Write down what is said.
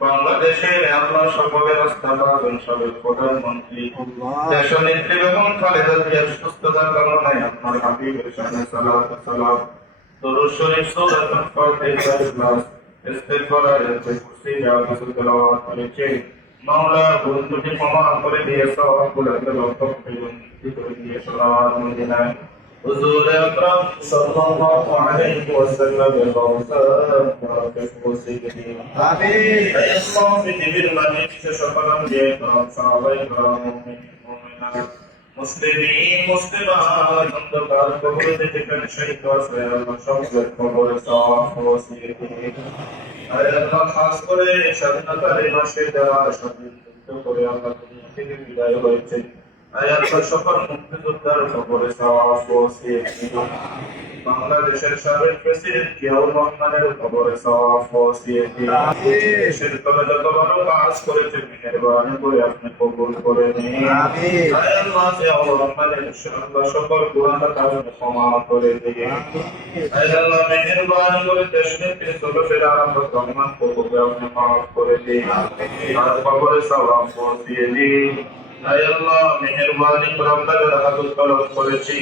বাংলাদেশের আমরা সকলের আস্থাভাজন সাবেক প্রধানমন্ত্রী দেশনেত্রী বেগম খালেদা জিয়ার সুস্থতার কামনায় আপনার হাবিবের সামনে সালাত সালাম দরুদ শরীফ সুন্নাত ফাতিহা ইখলাস ইস্তিগফার আয়াতে কুরসি যা কিছু তেলাওয়াত করেছে মাওলা বন্ধুকে ক্ষমা করে দিয়ে সওয়াবগুলো লক্ষ করে দিয়ে সালাত মদিনায় হুজুর আকরাম সাল্লাল্লাহু আলাইহি ওয়াসাল্লাম আমিন আল্লাহ পৃথিবীর মাঝে সকল আম্বিয়া کرام সাহাবায়ে کرام মুমিনিন মুসলিমিন মুসলিমাত অন্ধকার কবর থেকে শহীদ হয়ে আল্লাহ সবগুলোর কবর সাফ ওসিয়ত আয় আল্লাহ খাস করে স্বাধীনতার এই মাসে দেওয়া স্বাধীনতা করে আল্লাহ দুনিয়া থেকে বিদায় হয়েছে আয় আল্লাহ সকল মুক্তিযোদ্ধার কবরে সাওয়াব ওসিয়ত বাংলাদেশের সাবেক প্রেসিডেন্ট জিয়াউর রহমানের কবরে সাওয়াব ওসিয়ত দেশের তলে যত বড় কাজ করেছে মেহেরবানি করে আপনি কবুল করে নিন আমিন আয় আল্লাহ জিয়াউর রহমানের ইনশাআল্লাহ সকল গুনাহ তাকে ক্ষমা করে দিন আয় আল্লাহ মেহেরবানি করে দেশের চলাফেরা সম্মান কবুল আপনি মাফ করে দিন আর কবরে সাওয়াব ওসিয়ত আয় আল্লাহ মেহেরবানি করে আমরা যারা হাত উত্তোলন করেছি